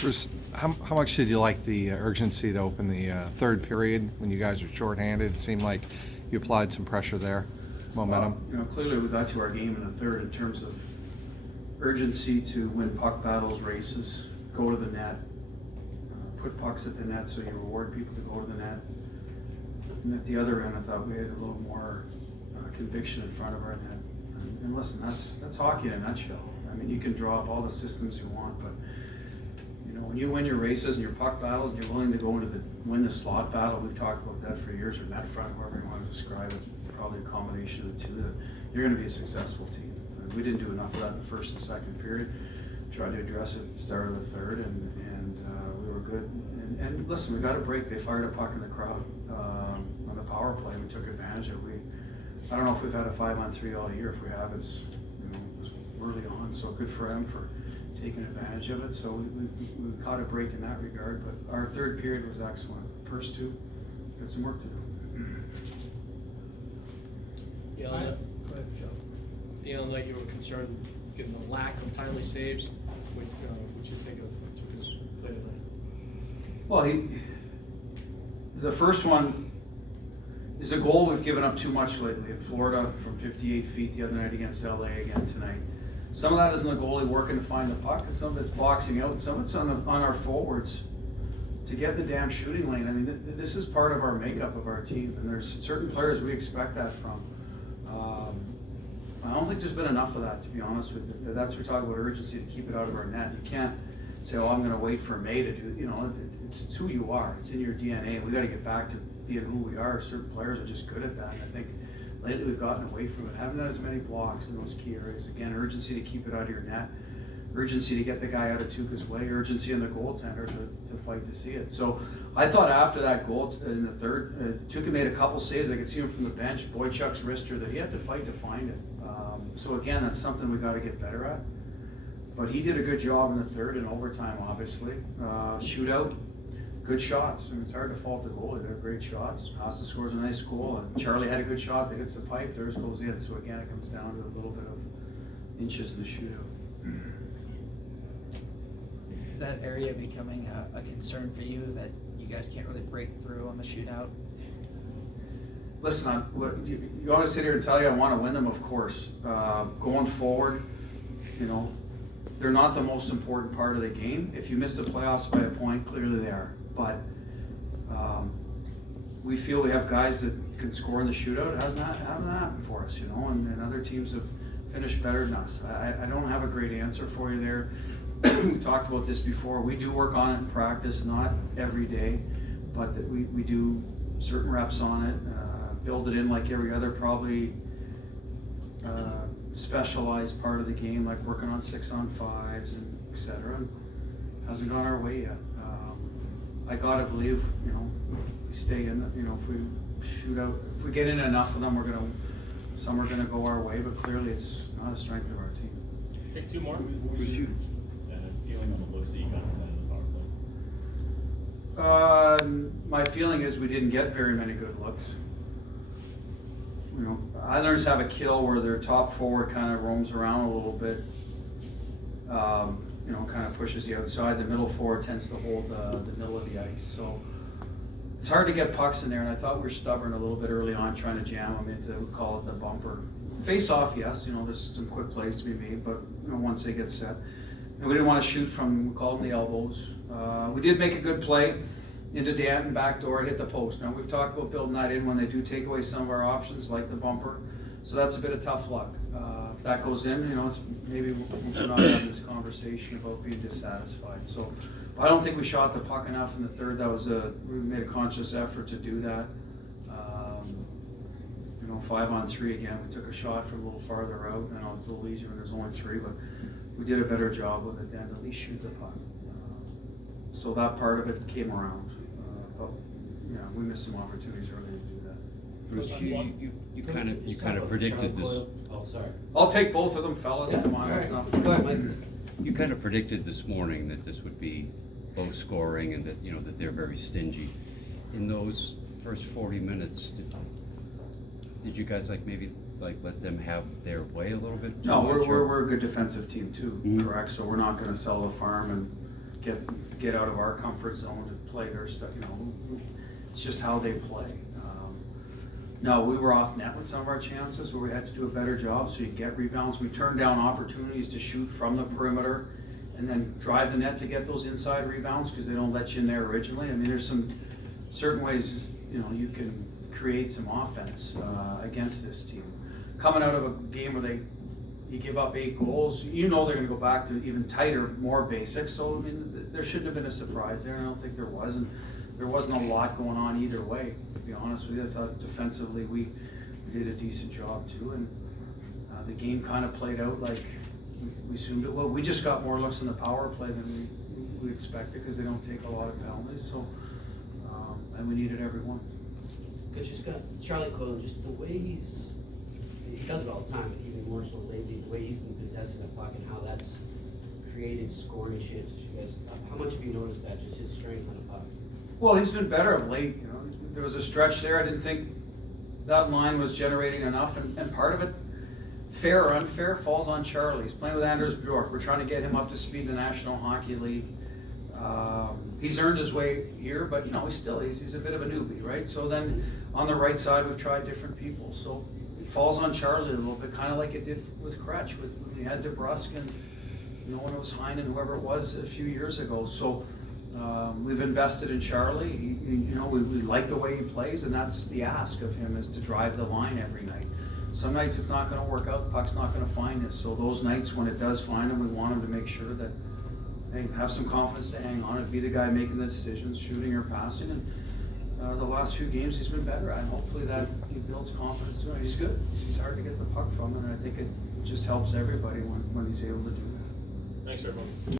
Bruce, how much did you like the urgency to open the third period when you guys were shorthanded? It seemed like you applied some pressure there, momentum. Clearly we got to our game in the third in terms of urgency to win puck battles, races, go to the net, put pucks at the net so you reward people to go to the net. And at the other end, I thought we had a little more conviction in front of our net. And listen, that's hockey in a nutshell. I mean, you can draw up all the systems you want, but when you win your races and your puck battles and you're willing to go into win the slot battle, we've talked about that for years, or net front, however you want to describe it, probably a combination of the two, that you're going to be a successful team. And we didn't do enough of that in the first and second period. Tried to address it at the start of the third, and we were good. And listen, we got a break. They fired a puck in the crowd on the power play. We took advantage of it. I don't know if we've had a 5-on-3 all year. If we have, it's early on, so good for them for taking advantage of it. So we caught a break in that regard, but our third period was excellent. First two, got some work to do. Yeah, Go ahead, Joe. on that you were concerned given the lack of timely saves. What you think of his play tonight? Well, the first one is a goal we've given up too much lately. In Florida from 58 feet the other night against LA, again tonight. Some of that is in the goalie working to find the puck, and some of it's boxing out, and some of it's on our forwards to get the damn shooting lane. I mean, this is part of our makeup of our team, and there's certain players we expect that from. I don't think there's been enough of that, to be honest with you. That's we talk about urgency to keep it out of our net. You can't say, "Oh, I'm going to wait for May to do." It's who you are. It's in your DNA. We got to get back to being who we are. Certain players are just good at that, and I think lately we've gotten away from it. Haven't had as many blocks in those key areas. Again, urgency to keep it out of your net, urgency to get the guy out of Tuukka's way, urgency in the goaltender to fight to see it. So I thought after that goal in the third, Tuukka made a couple saves. I could see him from the bench. Boychuk's wrister that he had to fight to find it. So again, that's something we got to get better at. But he did a good job in the third and overtime, obviously. Shootout. Good shots. I mean, it's hard to fault the goalie. They're great shots. Haas scores a nice goal, and Charlie had a good shot that hits the pipe. Theirs goes in. So again, it comes down to a little bit of inches in the shootout. Is that area becoming a concern for you, that you guys can't really break through on the shootout? Listen, you want to sit here and tell you I want to win them, of course. Going forward, they're not the most important part of the game. If you miss the playoffs by a point, clearly they are. But we feel we have guys that can score in the shootout. It hasn't happened for us, and other teams have finished better than us. I don't have a great answer for you there. We talked about this before. We do work on it in practice, not every day, but that we do certain reps on it, build it in like every other probably specialized part of the game, like working on 6-on-5s and etc. Hasn't gone our way yet. I gotta believe, we stay in. If we shoot out, if we get in enough of them, some are gonna go our way. But clearly, it's not a strength of our team. Take two more. What was your feeling on the looks that you got tonight in the power play? My feeling is we didn't get very many good looks. Islanders have a kill where their top forward kind of roams around a little bit, kind of pushes the outside. The middle forward tends to hold the middle of the ice. So it's hard to get pucks in there, and I thought we were stubborn a little bit early on, trying to jam them into, we call it the bumper. Face off, yes, there's some quick plays to be made, but once they get set. And we didn't want to shoot from, we call them the elbows. We did make a good play into Danton, backdoor, hit the post. Now, we've talked about building that in when they do take away some of our options, like the bumper. So that's a bit of tough luck. If that goes in, it's maybe we're not having this conversation about being dissatisfied. So I don't think we shot the puck enough in the third. We made a conscious effort to do that. 5-on-3 again. We took a shot from a little farther out. I know it's a little easier when there's only 3, but we did a better job with it then, at least shoot the puck. So that part of it came around. But we missed some opportunities early to do that. Bruce, you kind of predicted this. Oh, sorry. I'll take both of them, fellas. Yeah. Come on, All that's right. not. Go ahead, Mike. You kind of predicted this morning that this would be low scoring and that that they're very stingy. In those first 40 minutes, did you guys maybe let them have their way a little bit? No, we're a good defensive team too, Mhm. correct? So we're not going to sell the farm and get out of our comfort zone to play their stuff, you know, it's just how they play. No, we were off net with some of our chances where we had to do a better job, so you get rebounds. We turned down opportunities to shoot from the perimeter and then drive the net to get those inside rebounds because they don't let you in there originally. I mean, there's some certain ways, you know, you can create some offense against this team. Coming out of a game where you give up 8 goals, you know they're going to go back to even tighter, more basic. So, I mean, there shouldn't have been a surprise there. I don't think there was. And there wasn't a lot going on either way, to be honest with you. I thought defensively we did a decent job too. And the game kind of played out like we assumed it would. We just got more looks in the power play than we expected because they don't take a lot of penalties. So, and we needed every one. Coach, just got Charlie Coyle, just the way he does it all the time, but even more so lately, the way he's been possessing the puck and how that's created scoring chances. You guys, how much have you noticed that, just his strength on the puck? Well, he's been better of late. You know, there was a stretch there. I didn't think that line was generating enough, and part of it, fair or unfair, falls on Charlie. He's playing with Anders Bjork. We're trying to get him up to speed in the National Hockey League. He's earned his way here, but you know he's a bit of a newbie, right? So then on the right side, we've tried different people. So it falls on Charlie a little bit, kind of like it did with Kretsch. When we had DeBrusk and when it was Heinen, whoever it was a few years ago. So we've invested in Charlie. We like the way he plays, and that's the ask of him, is to drive the line every night. Some nights it's not going to work out. The puck's not going to find us. So those nights when it does find him, we want him to make sure that, hey, have some confidence to hang on and be the guy making the decisions, shooting or passing. And the last few games he's been better at. And hopefully that he builds confidence too. He's good. He's hard to get the puck from, and I think it just helps everybody when he's able to do that. Thanks, everyone.